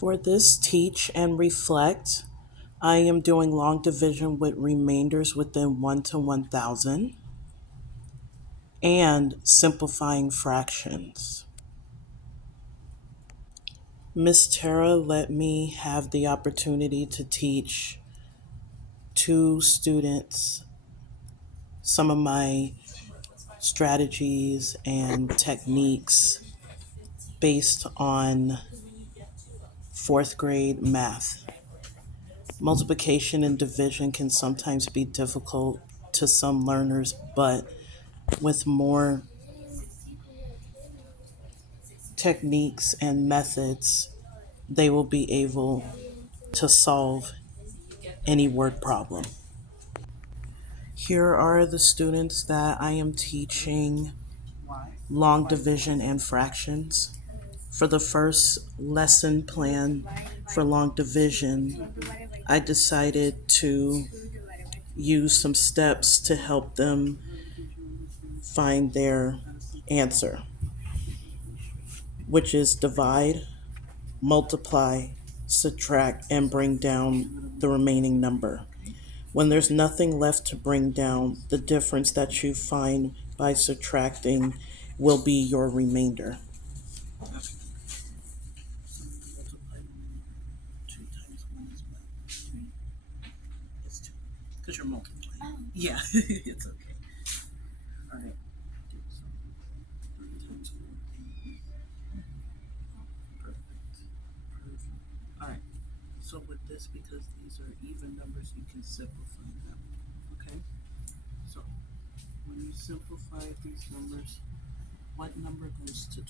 For this teach and reflect, I am doing long division with remainders within 1 to 1000 and simplifying fractions. Miss Tara let me have the opportunity to teach two students some of my strategies and techniques based on fourth grade math. Multiplication and division can sometimes be difficult to some learners, but with more techniques and methods, they will be able to solve any word problem. Here are the students that I am teaching long division and fractions. For the first lesson plan for long division, I decided to use some steps to help them find their answer, which is divide, multiply, subtract, and bring down the remaining number. When there's nothing left to bring down, the difference that you find by subtracting will be your remainder. Because you're multiplying. Yeah, it's okay. All right. Perfect. All right. So with this, because these are even numbers, you can simplify them. Okay? So when you simplify these numbers, what number goes to 12?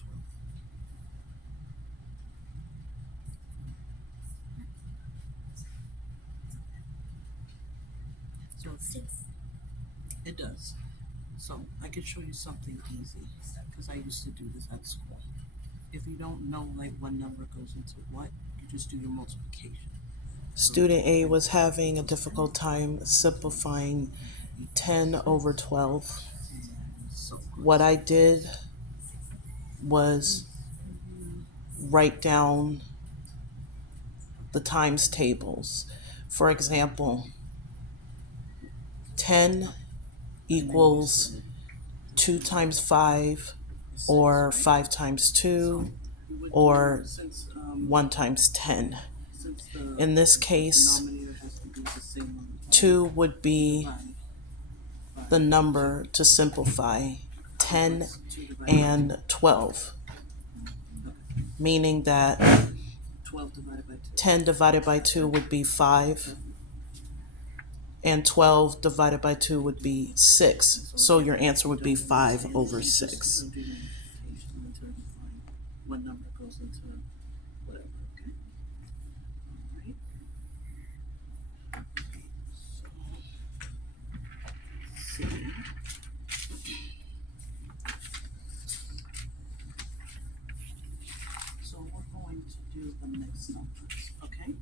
So 6. it does. So I could show you something easy because I used to do this at school. If you don't know like what number goes into what, you just do your multiplication. Student A was having a difficult time simplifying 10 over 12. What I did was write down the times tables. For example, 10 equals 2 times 5, or 5 times 2, or 1 times 10. In this case, 2 would be the number to simplify 10 and 12, meaning that 10 divided by 2 would be 5, and 12 divided by 2 would be 6. So your answer would be 5 over 6. What number goes into whatever, okay? All right. So, so we're going to do the mixed numbers, okay?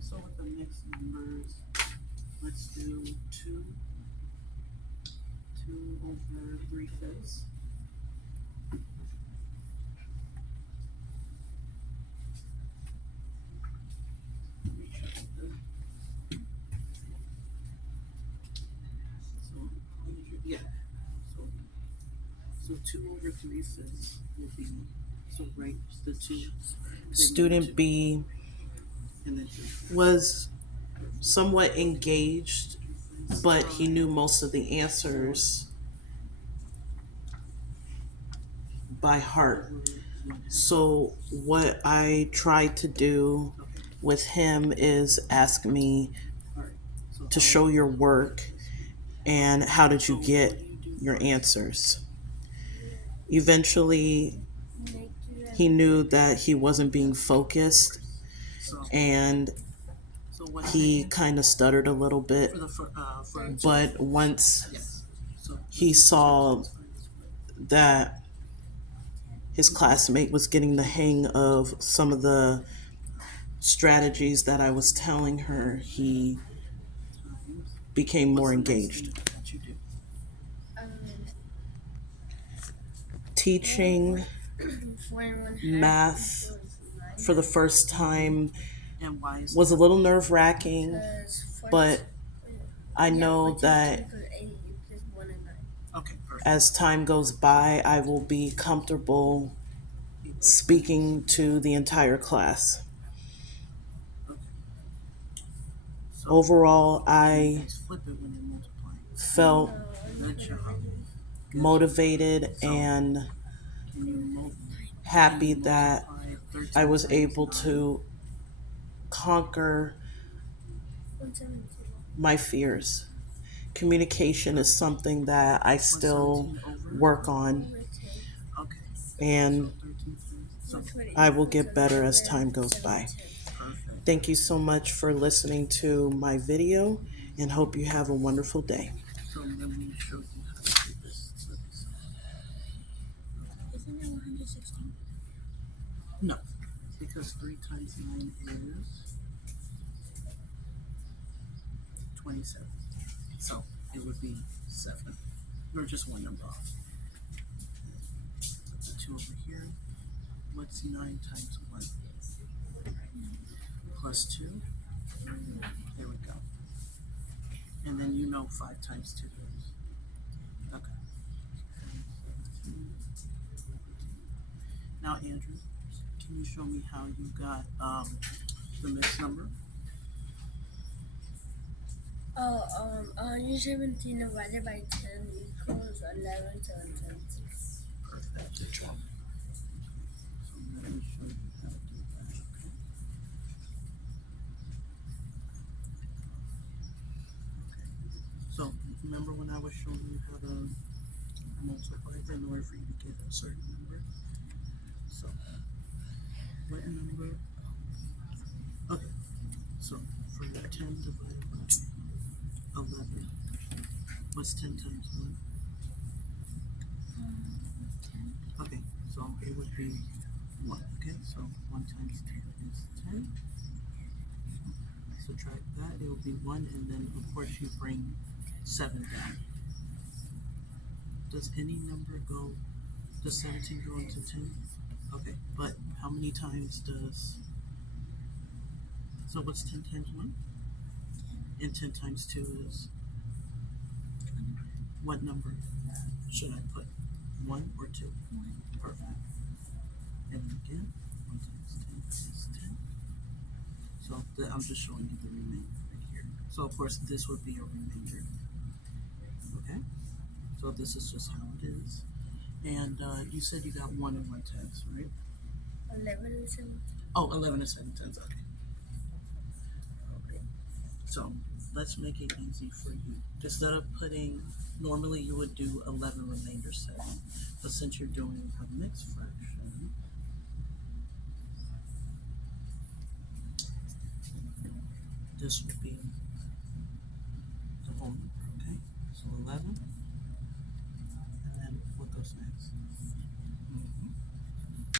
So with the mixed numbers, let's do 2 over 3/5. So, yeah. So, so 2 over 3/5 will be, so right, the 2. Student B was somewhat engaged, but he knew most of the answers by heart. So what I tried to do with him is ask me to show your work and how did you get your answers. Eventually, he knew that he wasn't being focused and he kind of stuttered a little bit. But once he saw that his classmate was getting the hang of some of the strategies that I was telling her, he became more engaged. Teaching math for the first time was a little nerve-wracking, but I know that as time goes by, I will be comfortable speaking to the entire class. Overall, I felt motivated and happy that I was able to conquer my fears. Communication is something that I still work on, and I will get better as time goes by. Thank you so much for listening to my video and hope you have a wonderful day. So let me show you how to do this. Isn't it 116? No, because 3 times 9 is 27. So it would be 7. Or just one number off. Put the 2 over here. What's 9 times 1? Plus 2. There we go. And then you know 5 times 2 is. Okay. Now, Andrew, can you show me how you got the mixed number? 117 divided by 10 equals 11,776. Perfect. Good job. So let me show you how to do that. Okay. So remember when I was showing you how to multiply in order for you to get a certain number? So what number? Okay. So for your 10 divided by 11, what's 10 times 1? Okay, so it would be 1. Okay, so 1 times 10 is 10. Subtract that, it will be 1, and then of course you bring 7 down. Does any number go, does 17 go into 10? Okay, but how many times does, so what's 10 times 1? And 10 times 2 is, what number should I put? 1 or 2? 1. Perfect. And again, 1 times 10 is 10. So I'm just showing you the remainder right here. So of course this would be a remainder. Okay? So this is just how it is. And you said you got 1 and 1/10, right? 11 and 7. Oh, 11 and 7/10. Okay. Okay. So let's make it easy for you. Instead of putting, normally you would do 11 remainder 7, but since you're doing a mixed fraction, this would be the whole number. Okay. So 11